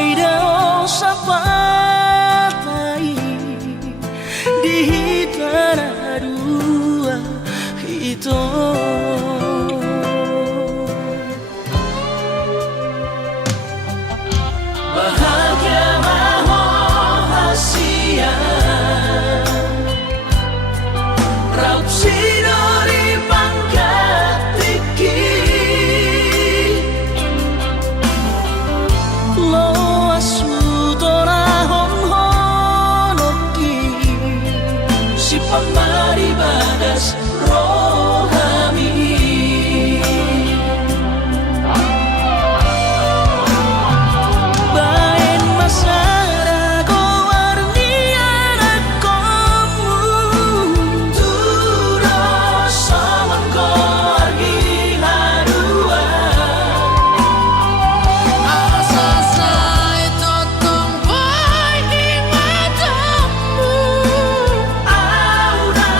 Aidao sa patay di tanah ito. Bahagia maho hasia Raut sinori pangkat tiki Lo asutora honhonoki Si pamari bagas rohami Bain masara ko arnian akomu Turo sawan ko argi harua Asa say totong boy di matamu Aura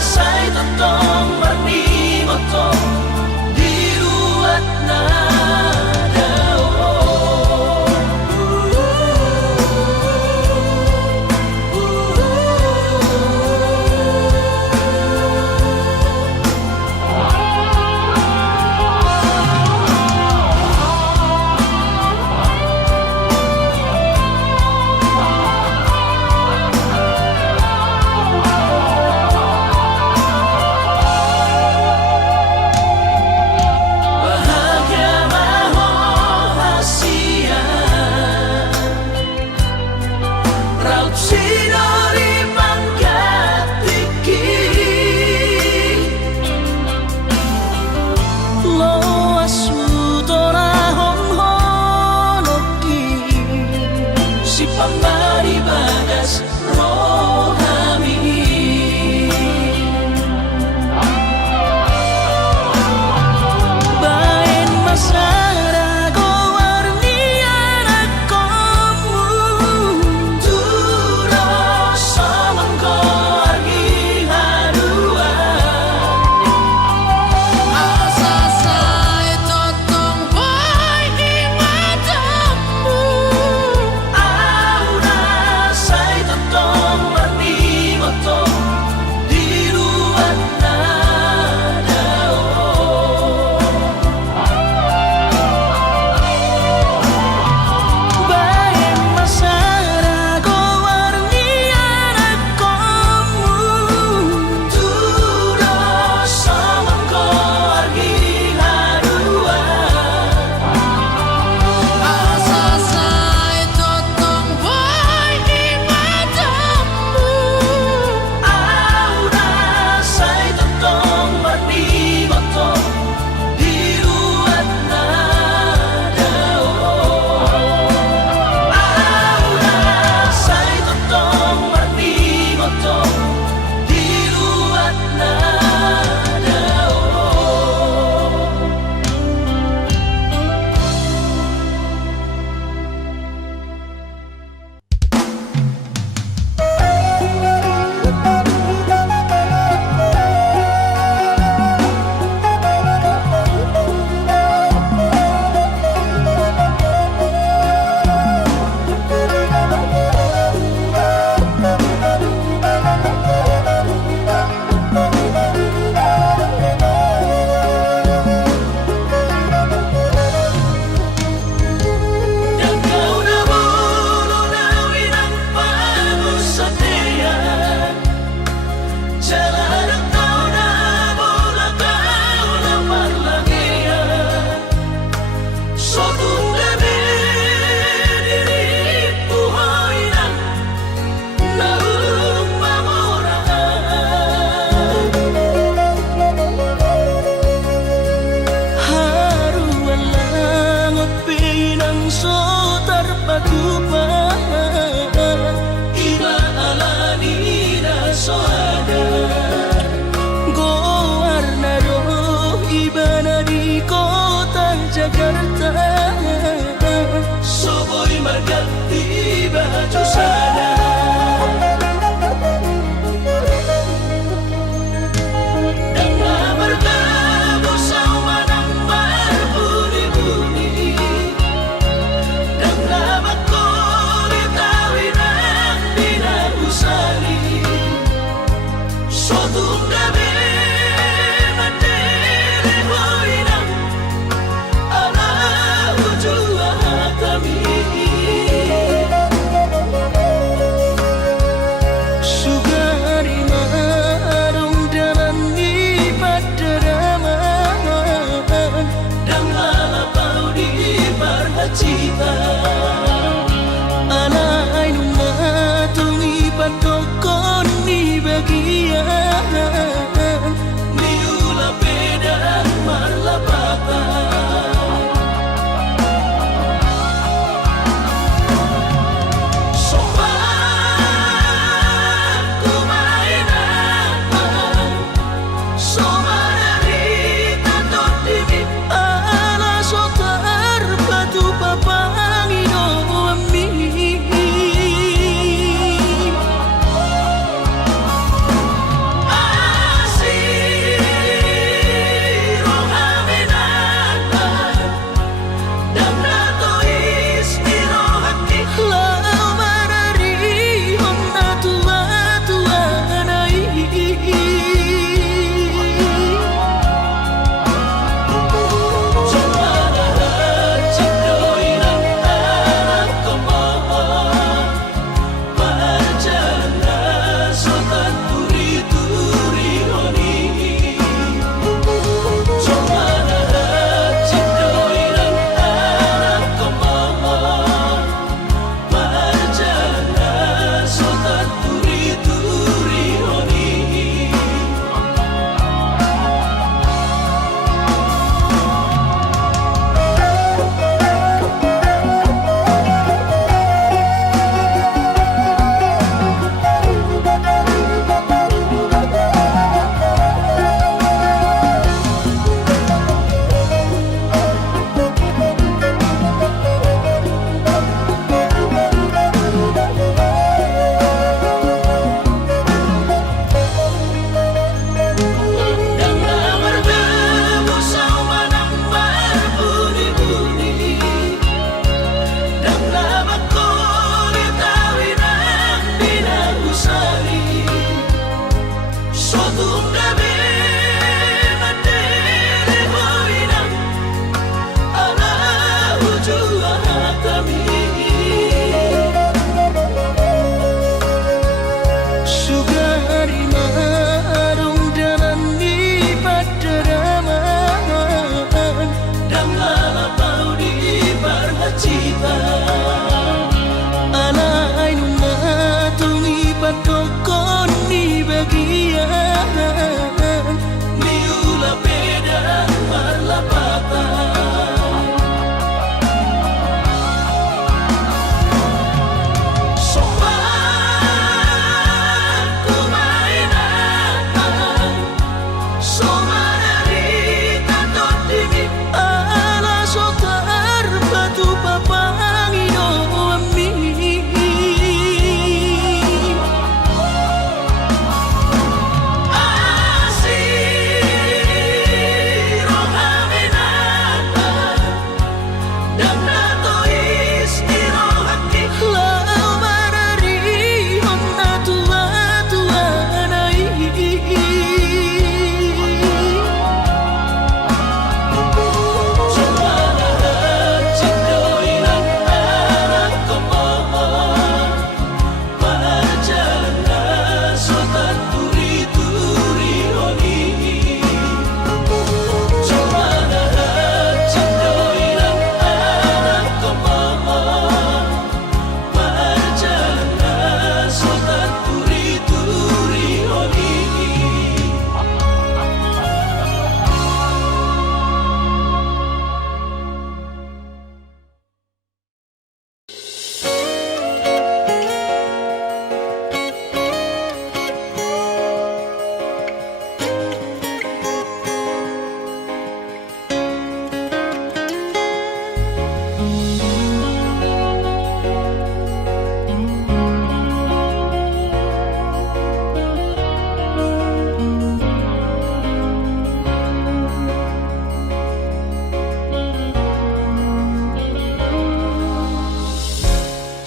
say totong marni motong diruat na Bahagia maho hasia Raut sinori pangkat tiki Lo asutora honhonoki Si pambari bagas rohami Bain masara ko arnian akomu Turo sawan ko argi harua Asa say totong boy di matamu Aura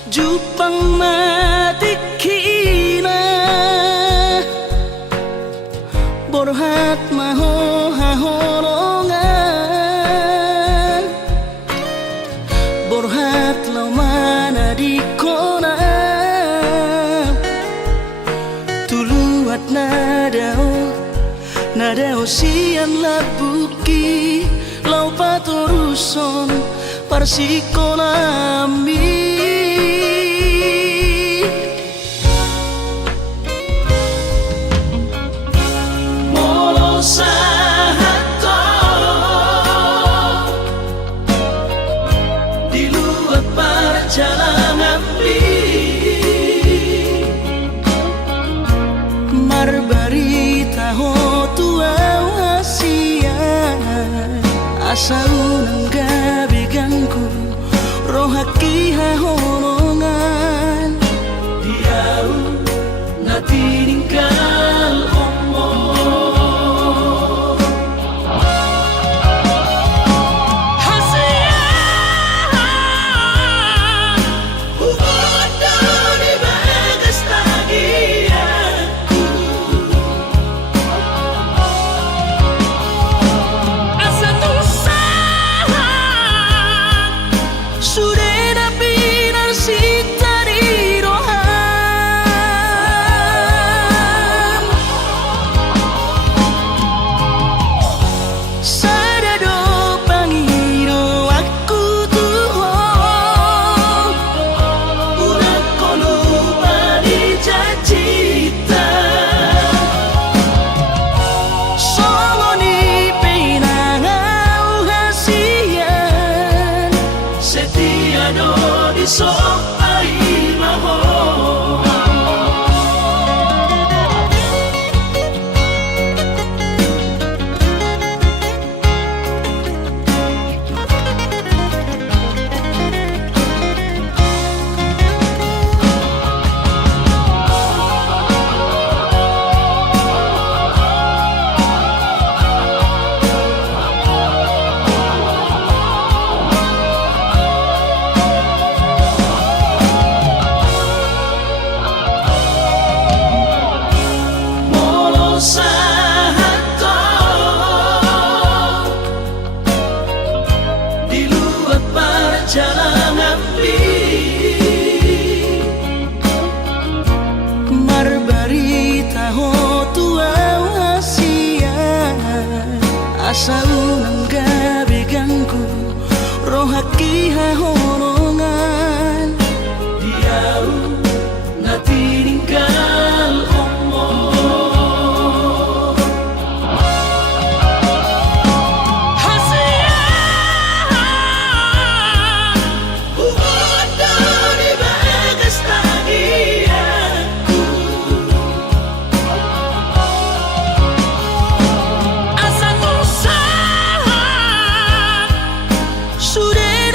Jupang matikina borhat maho hahorongan borhat lau mana di kona tuluat nadao sian labuki lau patoruson parsikolami sahato di luar perjalanan marbarita ho tua wasian asa unang gabi gangku rohaki hahorongan diau na tiningkal so ai maho sahato di luar perjalanan marbarita ho tua wasian asa unang gabi gangku rohaki hahorongan diau na tiningkal Sudah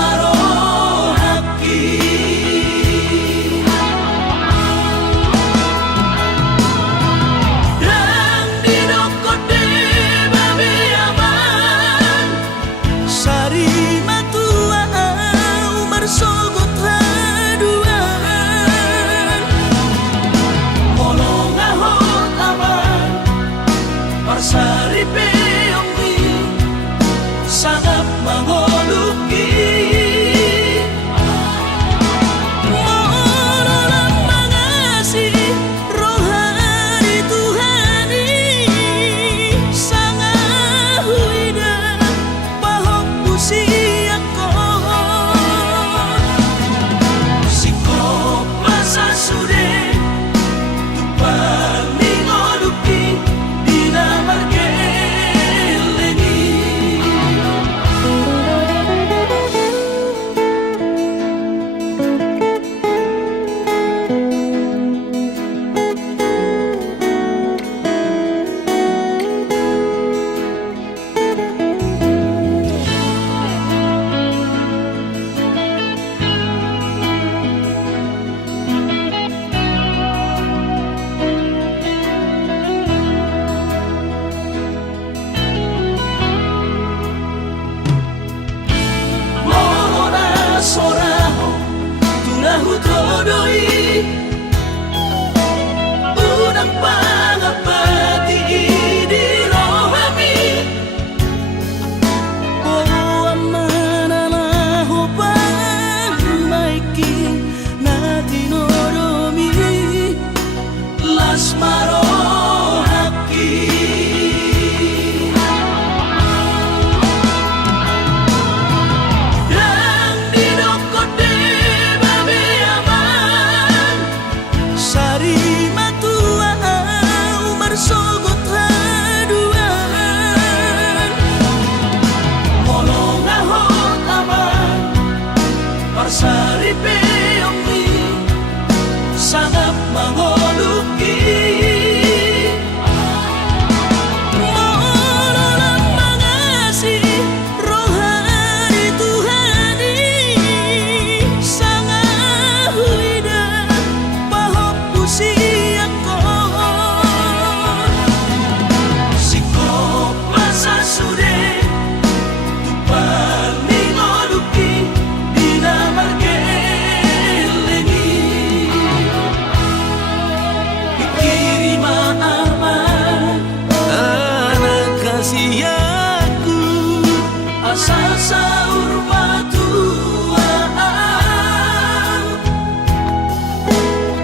Lasmaro haki dan didokode babe aman sari matua umar sogot haduan molong ahot aman parsari peongwi sangat mengoluki mohon mengasih rohani Tuhani sangat huida pahok usiako sikop masa sude tupang ningoluki dina margeleni Mohona soraho tunahu todoi unang pangapati di rohami mananaho pamaiki natinoromi lasmaro haki dan didokode babe aman sari matua umar sogot haduan molong ahot aman parsari peongwi sangat mengoluki mohon mengasih rohani Tuhani sangat huida pahok usiako sikop masa sude tupang ningoluki dina margeleni pikirima aman anak kasih aku asal sahur matuaan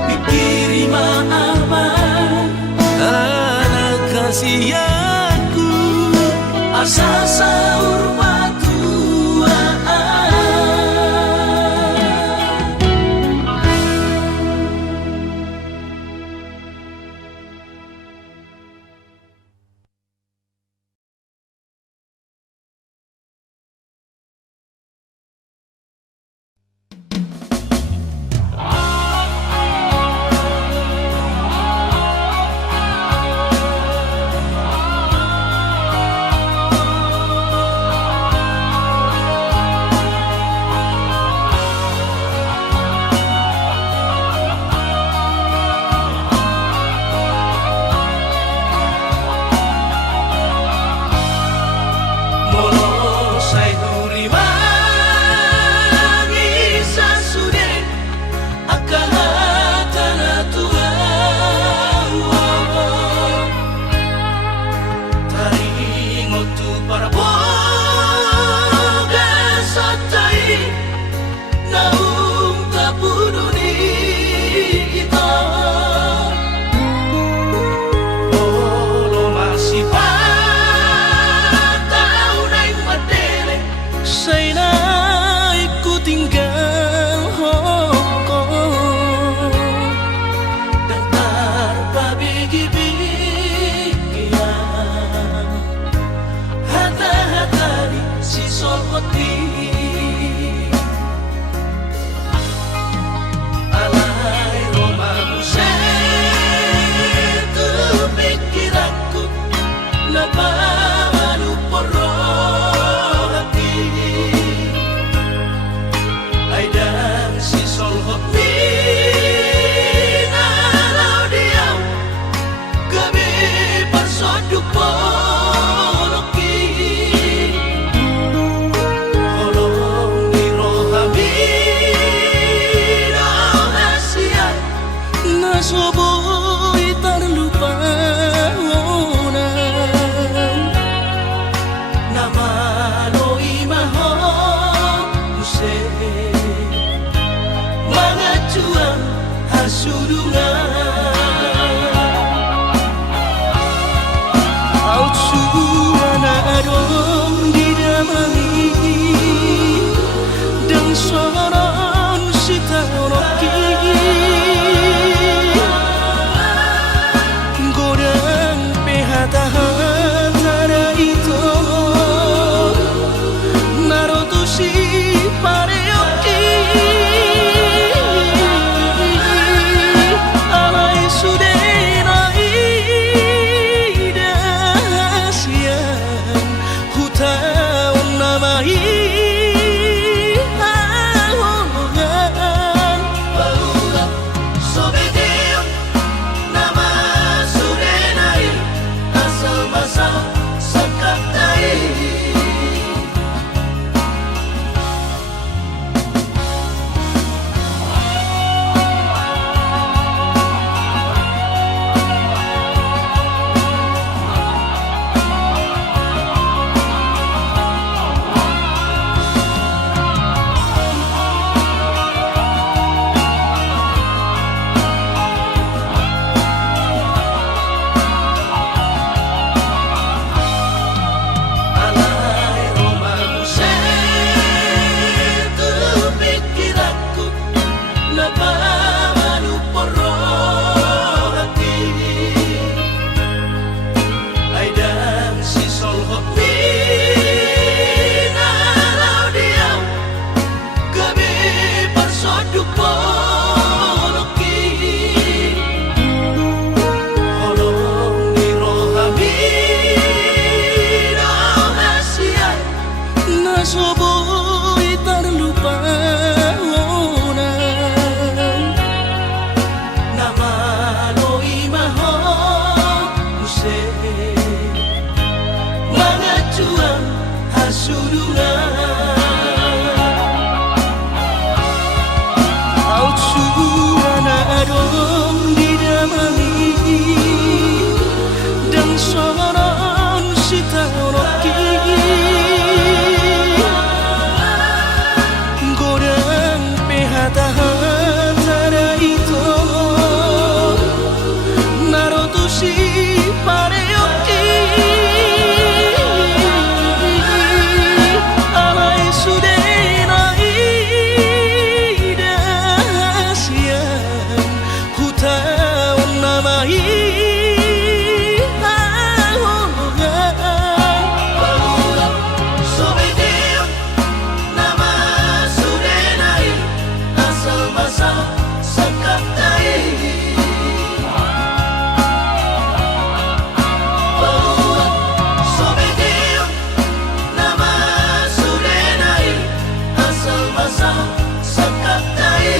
pikirima aman anak kasih aku asal sahur matuaan. Mga juang hasurungan Au surana adong didamani Dan soron sitanoki Godang pehata-hata itu Narotushi pareoki Alai sudenai dahasian Hutaun namai ahongan Paulah sobedeon nama sudenai Asal basa sakaptai Alai romamu setu pikiranku Napamanu porro hati Aidan si solhok minalau diam Gabi parsoduk poloki Holong ni rohami rahasian Nasoboy terlupa Nama loi maho muse Mga juang hasurungan Au surana adong didamani Dan soron sitanoki Godang pehata-hata itu Narotushi pareoki Alai sudenai dahasian Hutaun namai ahongan Paulah sobedeon nama sudenai Asal basa sakaptai Paulah sobedeon nama sudenai Asal basa sakaptai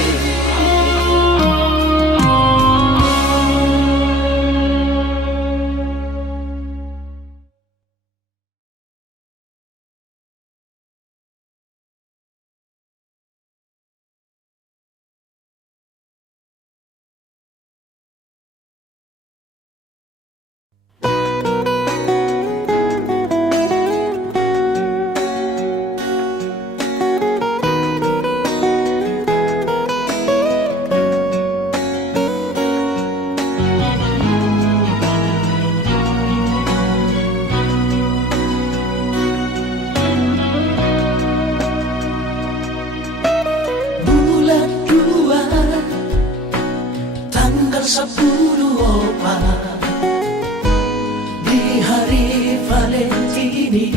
Bulan 2 tanggal 10 di hari Valentini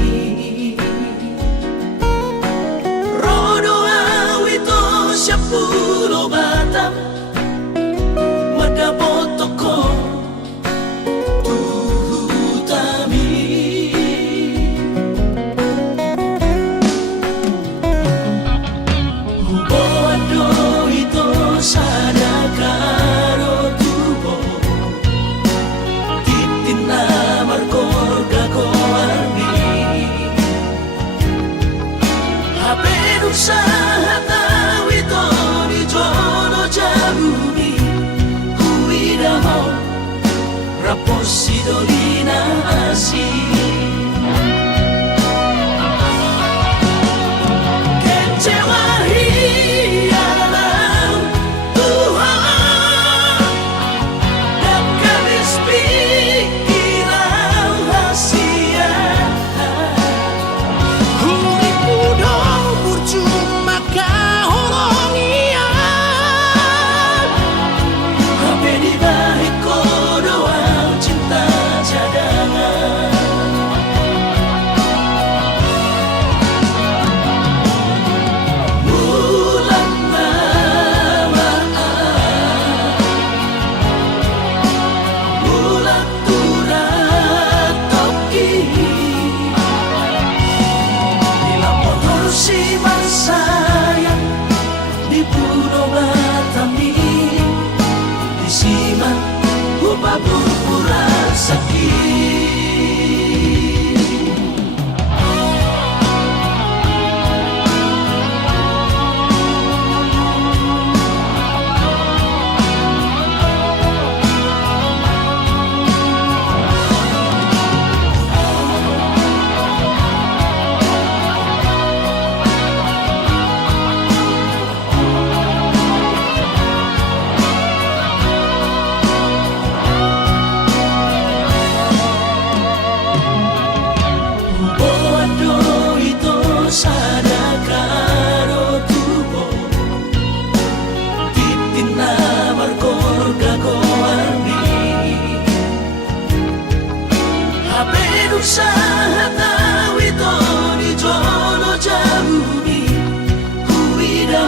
Rodo awito 10 batang madabotoko tuhutami Huboando ito sadakaro tubo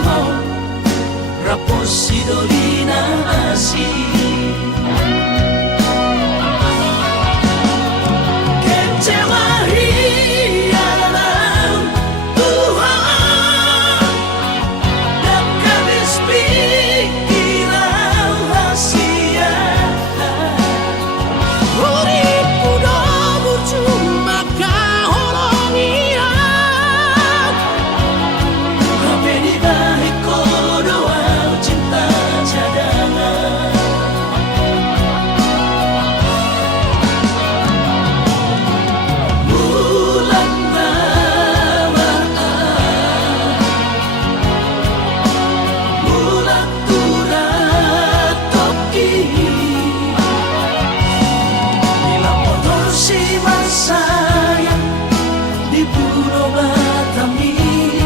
mo rapos sidolina asi kecewa hialam Tuhan dan kabis pikiran hasia Urip udah bercuma kahorong iya Hape di balik doa cinta cadangan Bulan tamaan Bulan turat toki Bila motor si masayang di Pulau Batam ini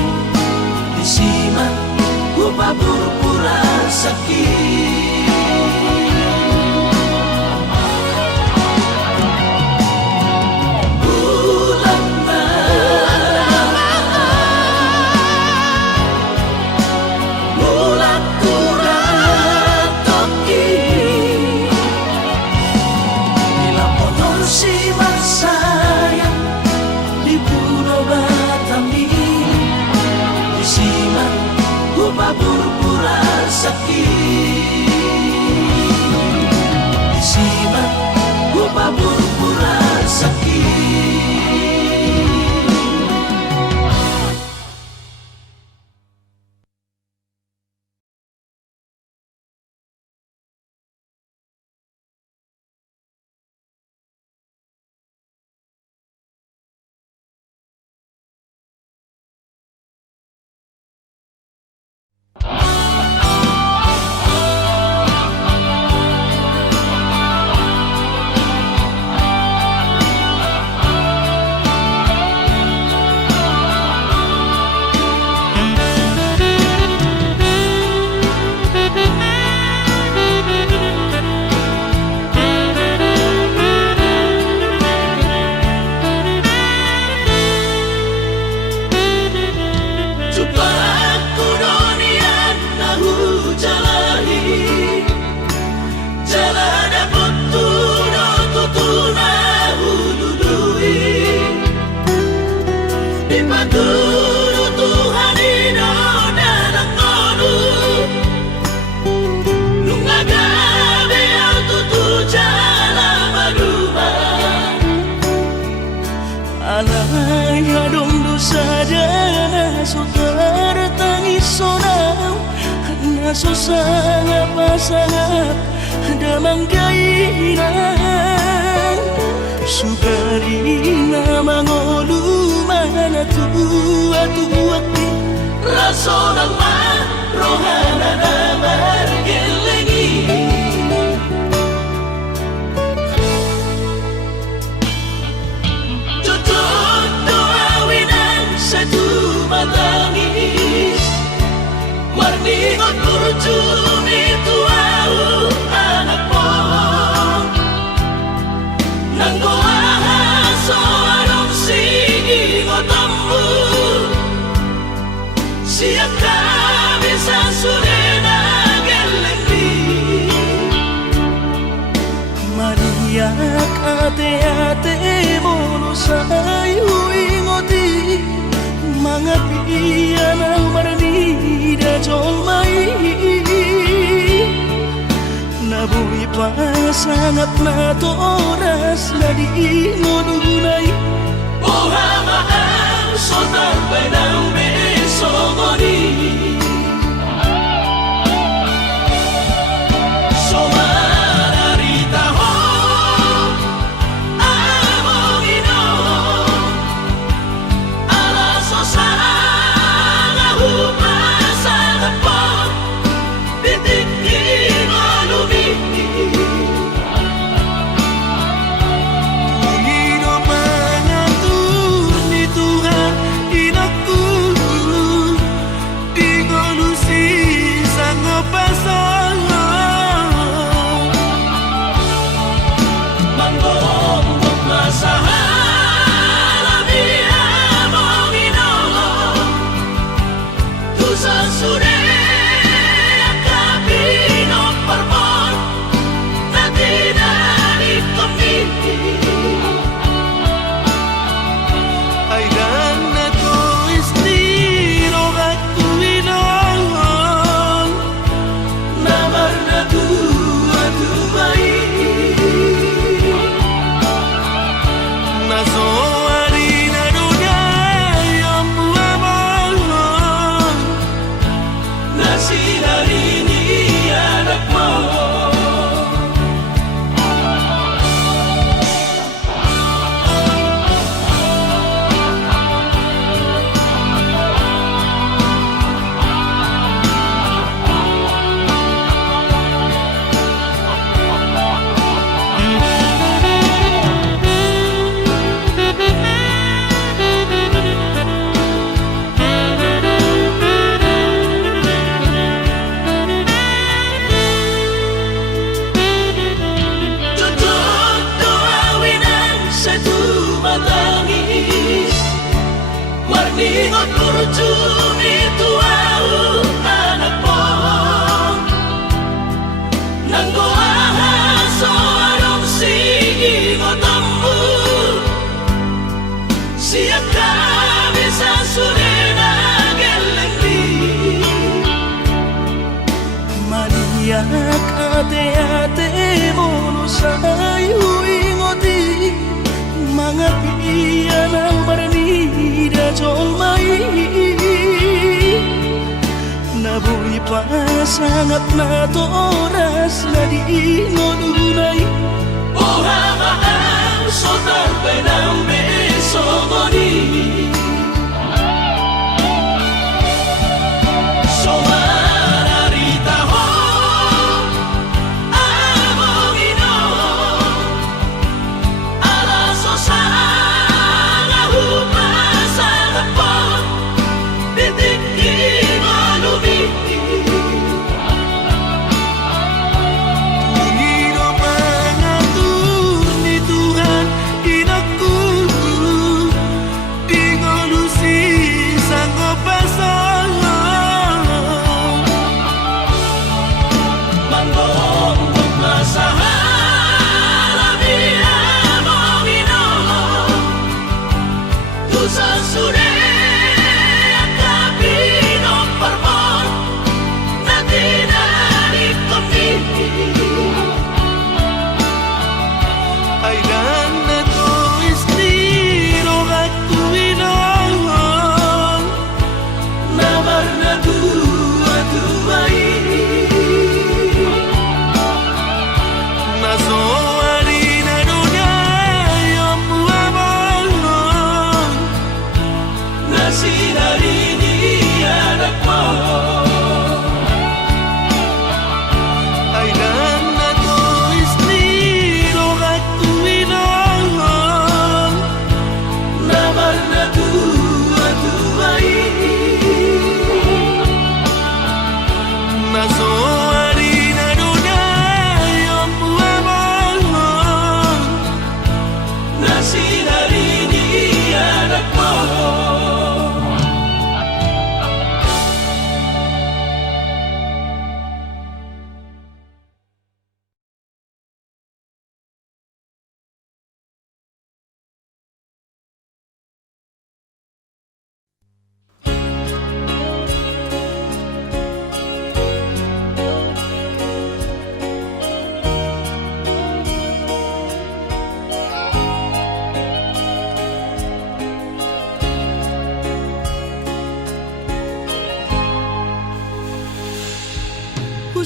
disimak upah pura sakit bulan bulan turat toki bila motor si masayang di Pulau Batam ini disimak upah pura sakit disimak upah pura sakit Coba aku donian nahu jalahi jalan dapat tutu nahu dudui di paturu Tuhan ino dalam kodu lungaga biar tutu jalan baduma alay adong dosa dana sotar tangis sonau naso sangat pasangat damang gairang sugarina mangolu mana tua tuakti raso nama rohana damar gelengi Tutup doa winan satu matangis Warningot kurjumi tuau anak mo Nanggoaha soarong sigi ngotammu Siap kami sasurena gelendi Maniak ate-ate mono sayu ingoti Mga piyan ang maranida jong mai Nabuhi pa sangat na to oras na di mo dunay Ohama ang sotar pa'y ng beso mo ni Somararita ho among ino Alaso sa nga humasa na po Bitik mo lumiti Pangino mangatun ni Tuhan inaku ate-ate mo no sa'yo ingoti mga piyan ang baranida jolmay nabuhi pa sangat na to oras na di ngununay Ohama ang sotar benang beso goni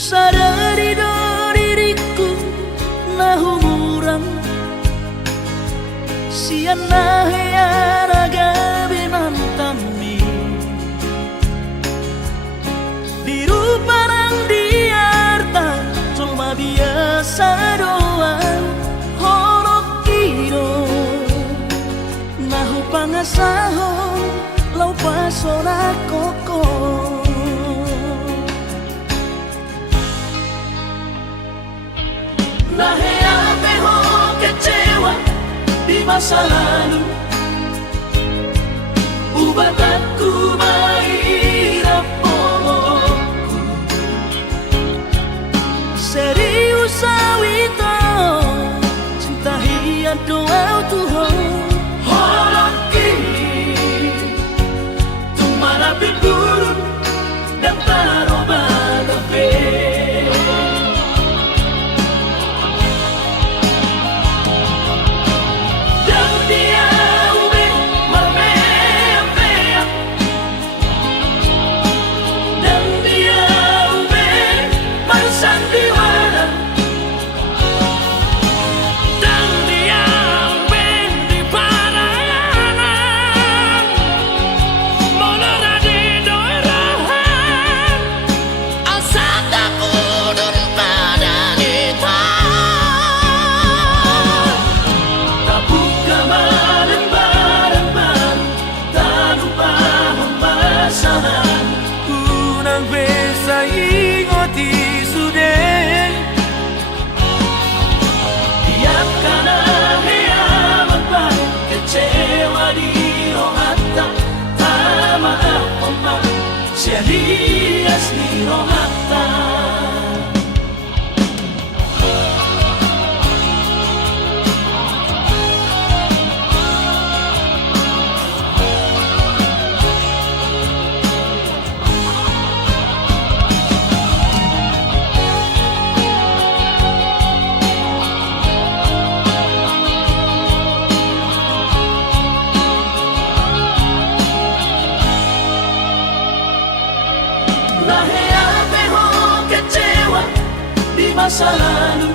Sadari do diriku na humuram siyan na heyara gabi nantami biru parang diarta cuma biasa doang horok iro nahu pangasahon lau pasora koko Naheate ho kecewa di masa lalu Ubat aku mahirap pomoku Serius awito cinta hiat doa Tuhan Holoki Tumara pingurun dan taroba gape Dias ni romata apa kecewa di masa lalu,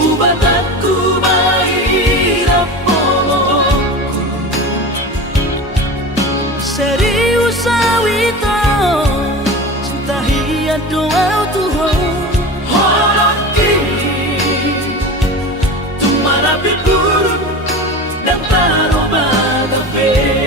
ubah aku mahirap polongku. Serius awito cinta hiat doa Tuhan hoki tumarapi buruk dan taroba kafe.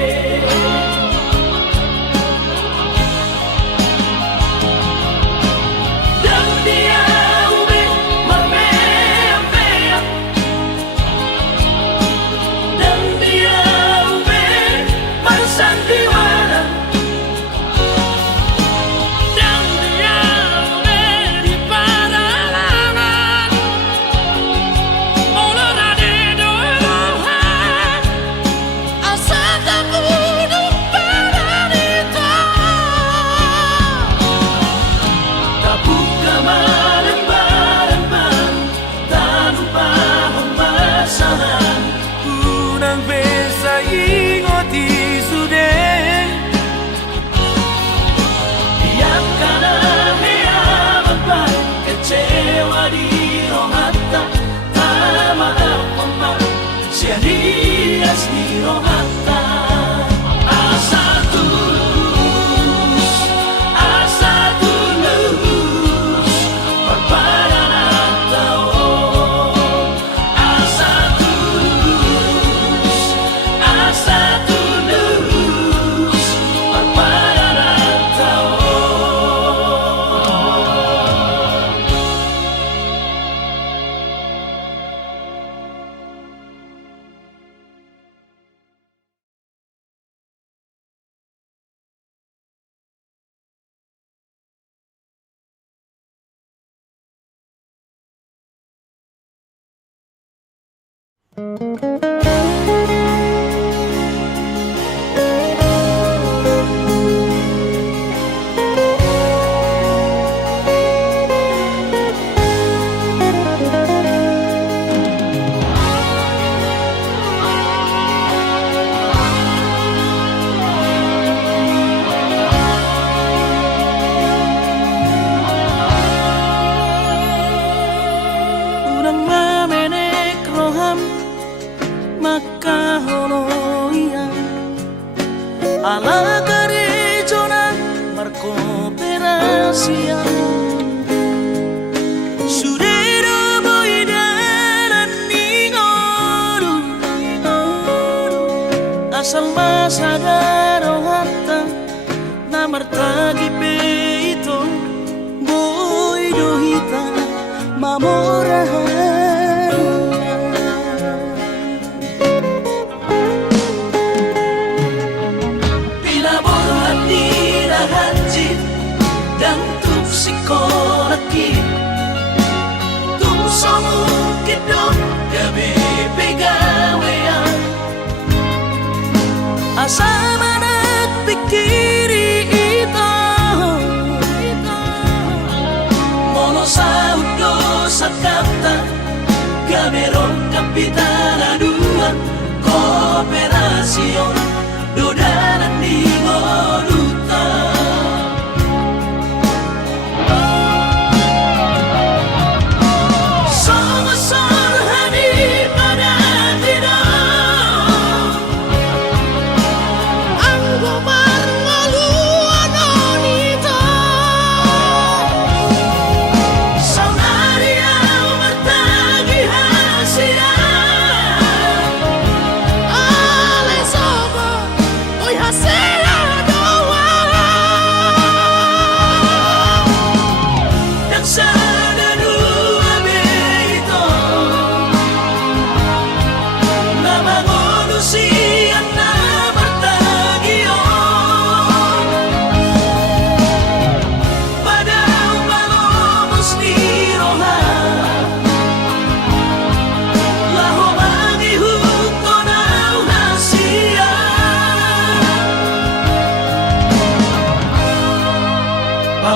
Ala garejona markooperasia Surero boidaran ningoru asal masadaro hatta namartagi peito boido hita mamorahan dan tuk sikolaki tuk somu kidot gabe pegawean asa manak pikiri ito mono saudo sakata gameron kapitana dua kooperasion dodanan di moduta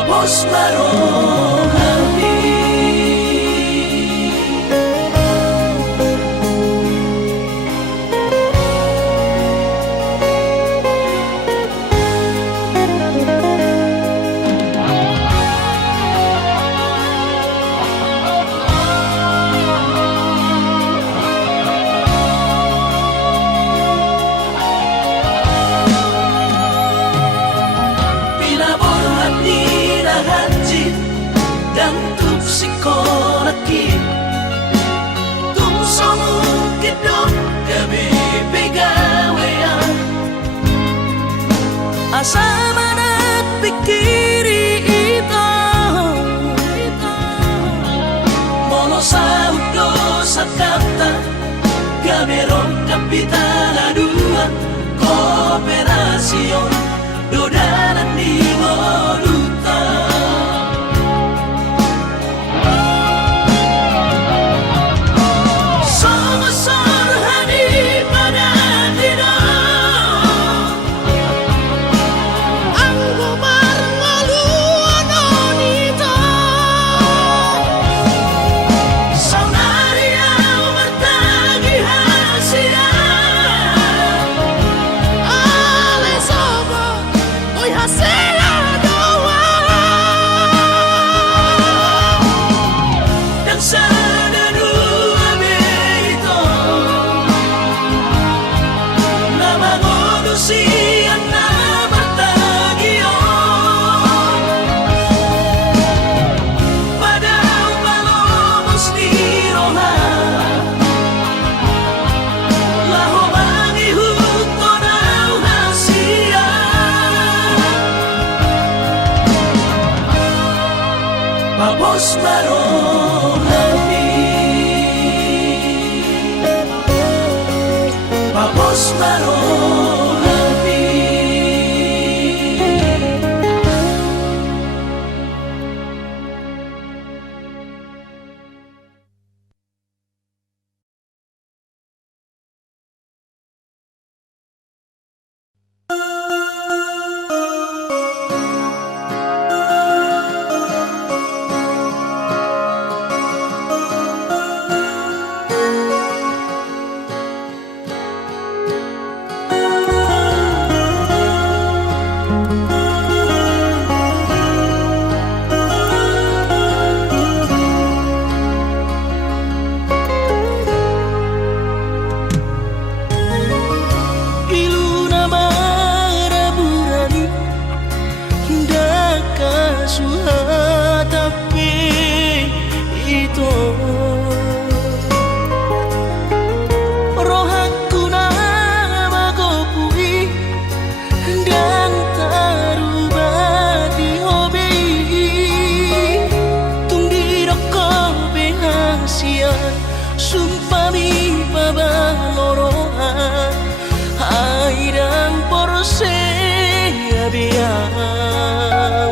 Bos marohani asa manat pikiri ito mono sa udo sa kapta gamerong kapital aduan kooperasyon dodanan di moduta Papos marohani Papos marohani Sumpami pabalorohan airang porse abiang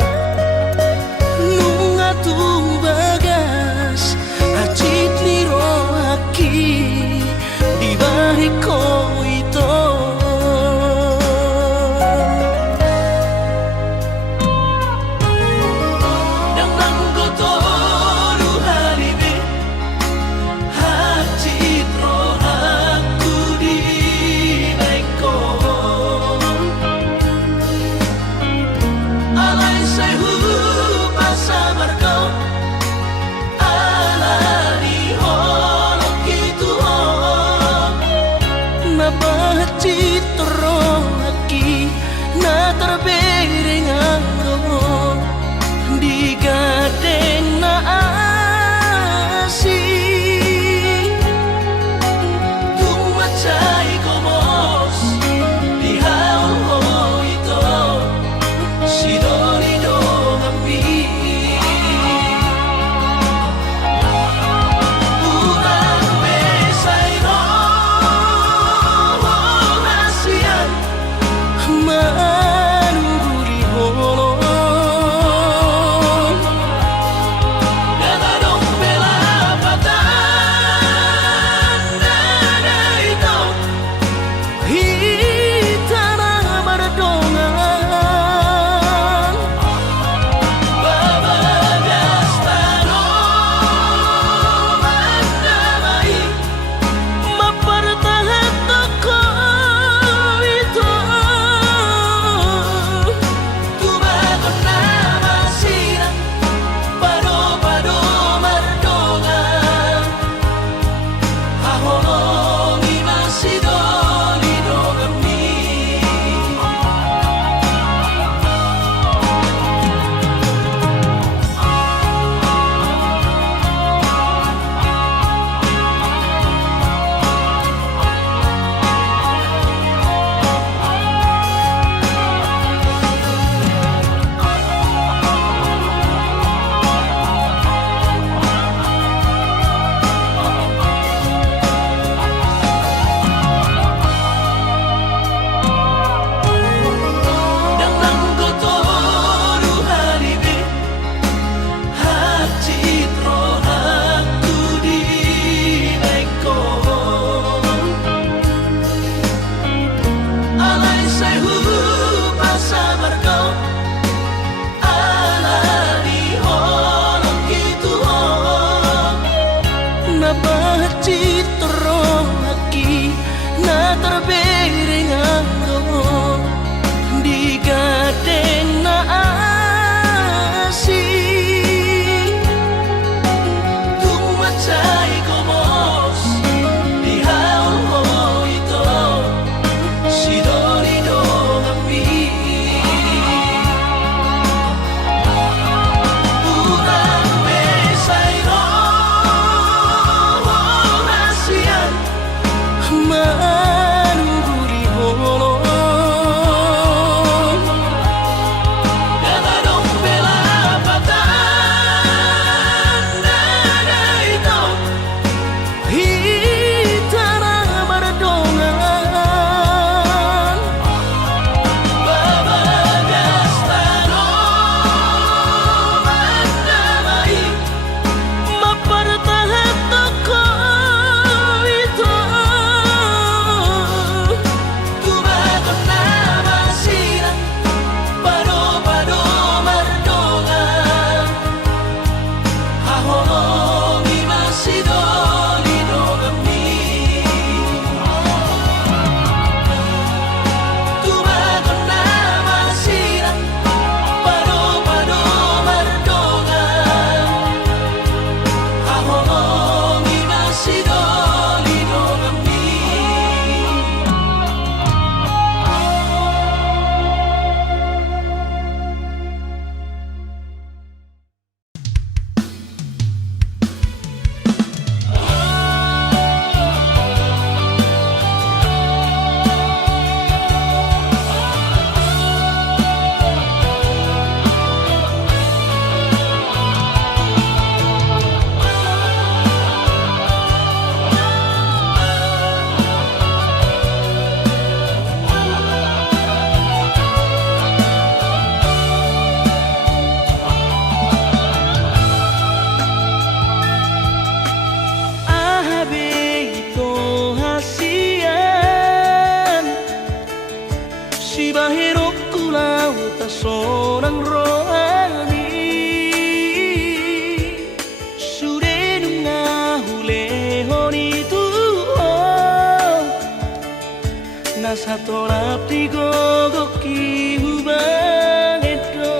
tolap digogoki hubang edo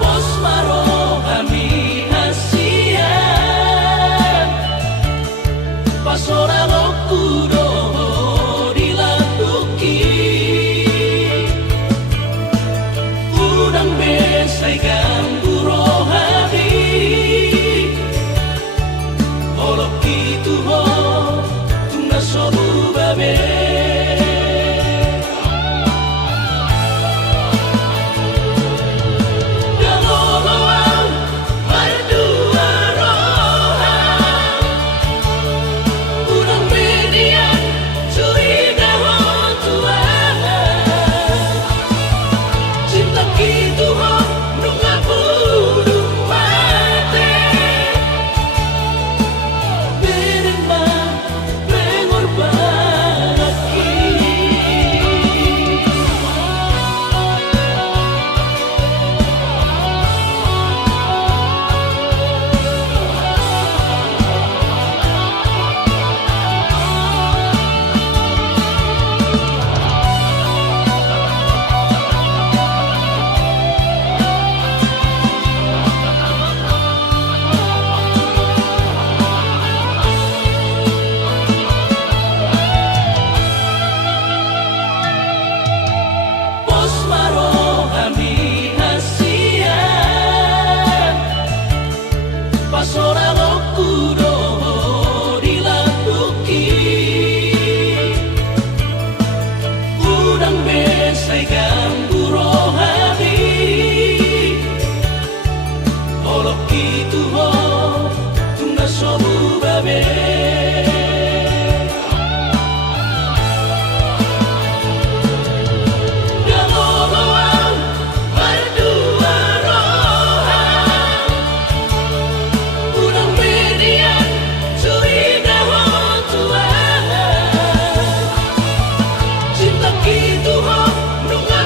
Bos maro kami hasian Pas orang okudo dilakuki Udang besai ganggu rohani Olok itu ho tungga sobu babe Galoloang mardua rohan Udang median curiga ho tuan Cinta gitu ho nunga budung mate Beremba mengorbanaki Bos maro kami hasian Pas orang okudo dilakuki Udang besai ganggu rohani Olok itu ho tungga sobu babe Galoloang mardua rohan Udang median curiga ho tuan Cinta gitu ho nunga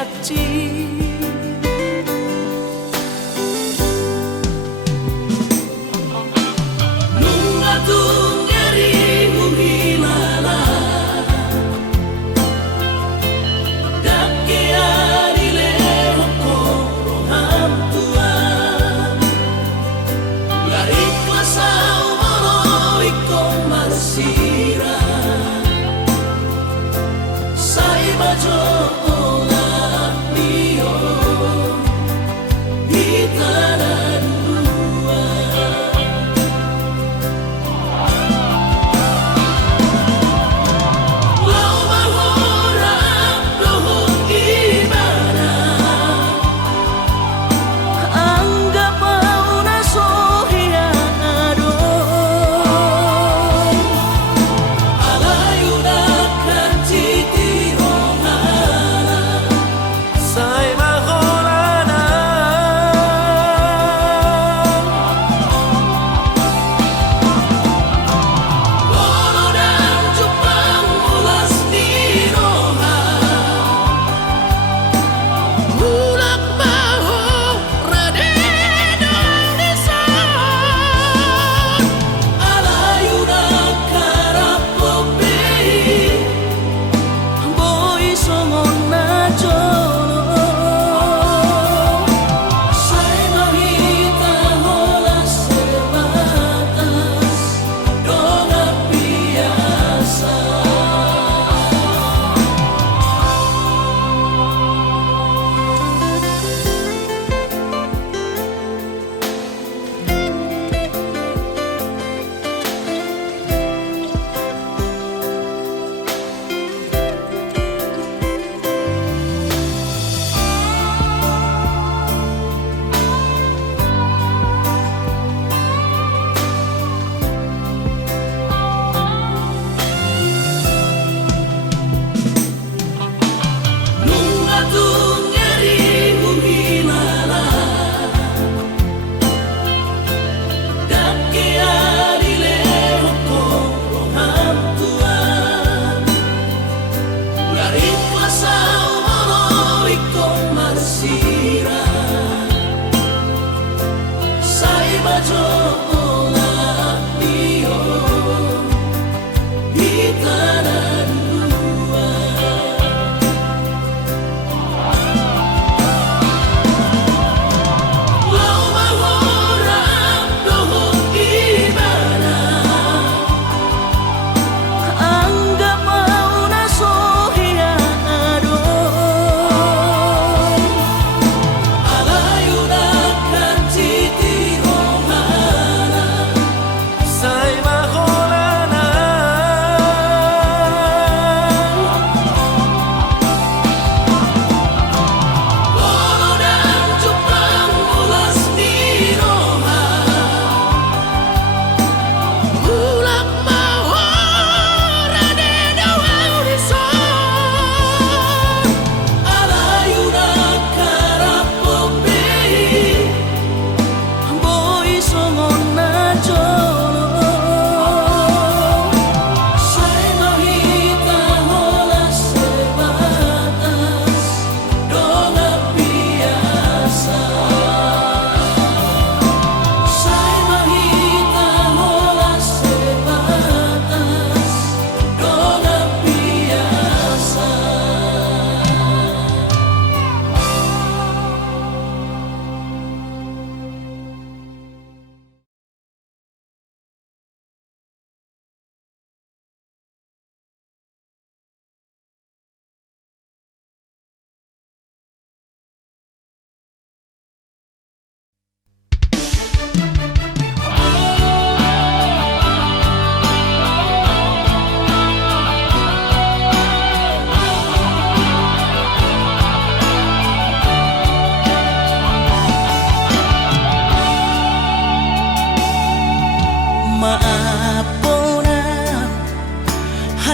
hati. Nunga tung nyeri uhilala dake arile hokoro hamtua la ikhlas moro iko marsira sai bajo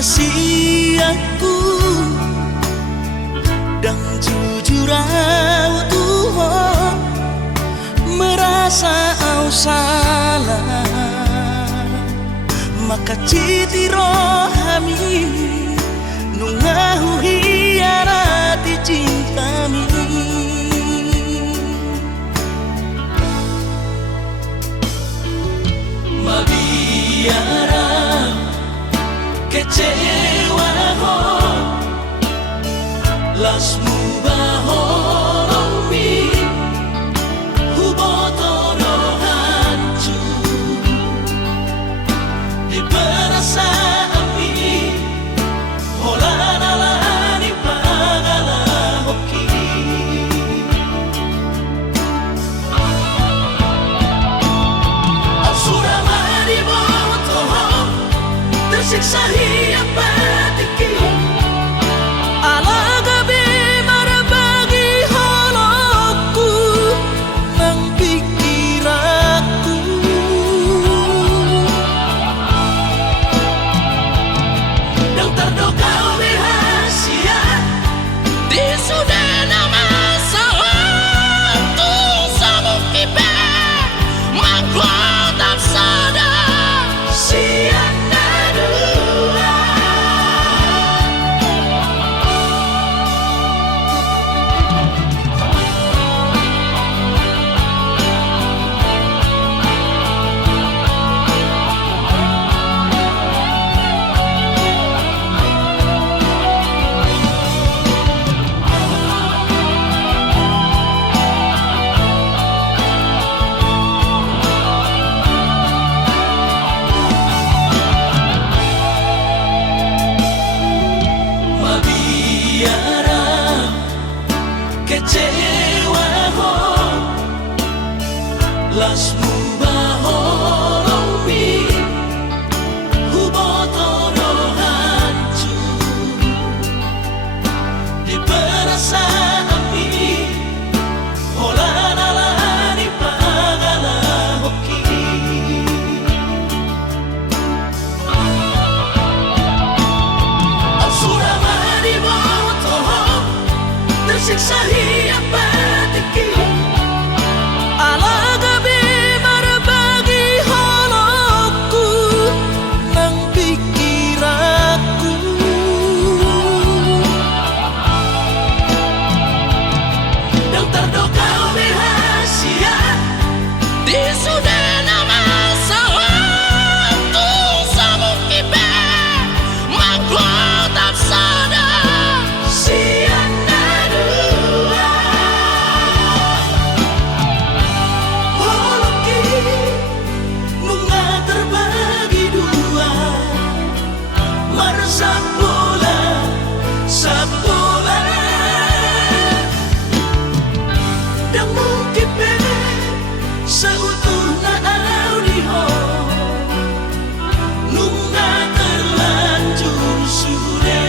rahasiaku dan jujur Tuhan merasa au salah, maka citi rohami nungahu hiarati cinta kami. Mabiara kecewa ho lasmu baholomi hubotono hancur di perasaan ini holanalani pagala hoki absuramani botoho tersiksa hiap batiki kecewa ho lasmu baholomi hubotono hancur di perasaan ini holanalani pagala hoki absuramani botoho tersiksa hiap batiki alagabi marbagi holoku nang pikiraku yang terdoka rahasia di sudana masa waktu sabuk kibe mangkot absada siana dua holoki bunga terbagi dua meresap bola sabola dan mungkin seutuhnya audio nunga terlanjur sudah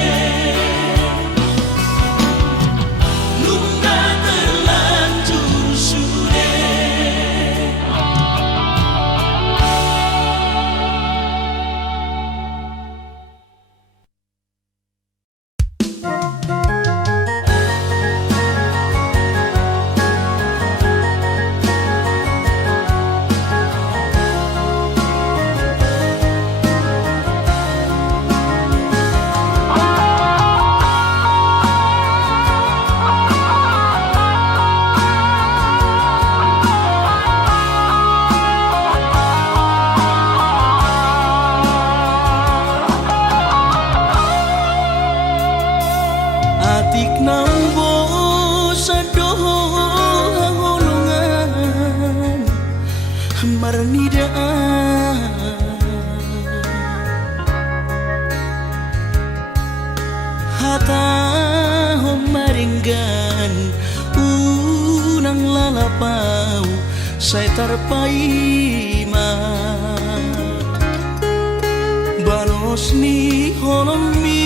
nunga terlanjur sudah. Atik nambo sadoho hangolongan marnidaan hata homaringgan unang lalapau saya terpaima balos ni holomi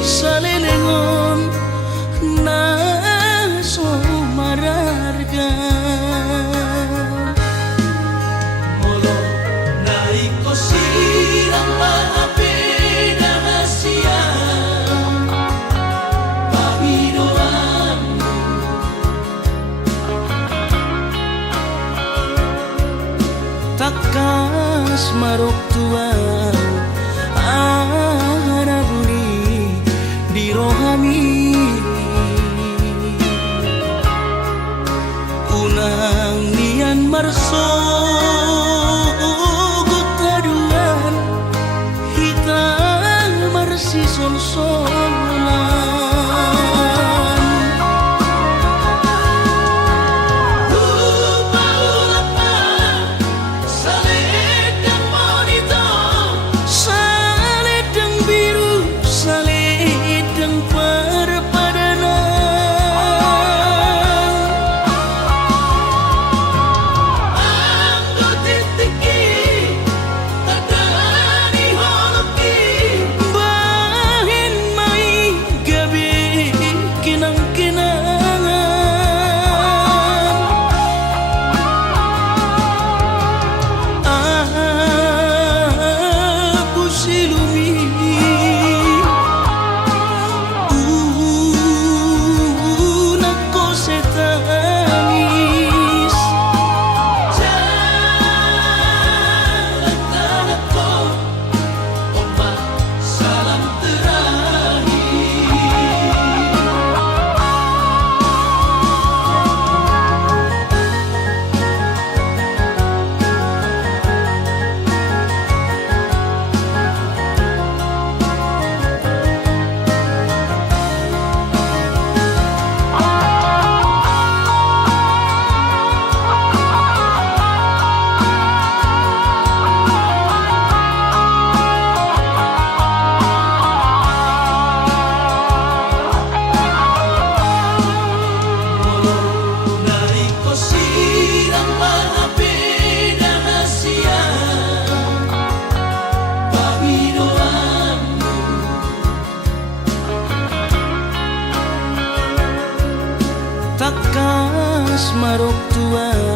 salelengon na somararga molo naik ko sirang maapena hasia pabidoanmu takas marok tua arabuni di rohami marok tua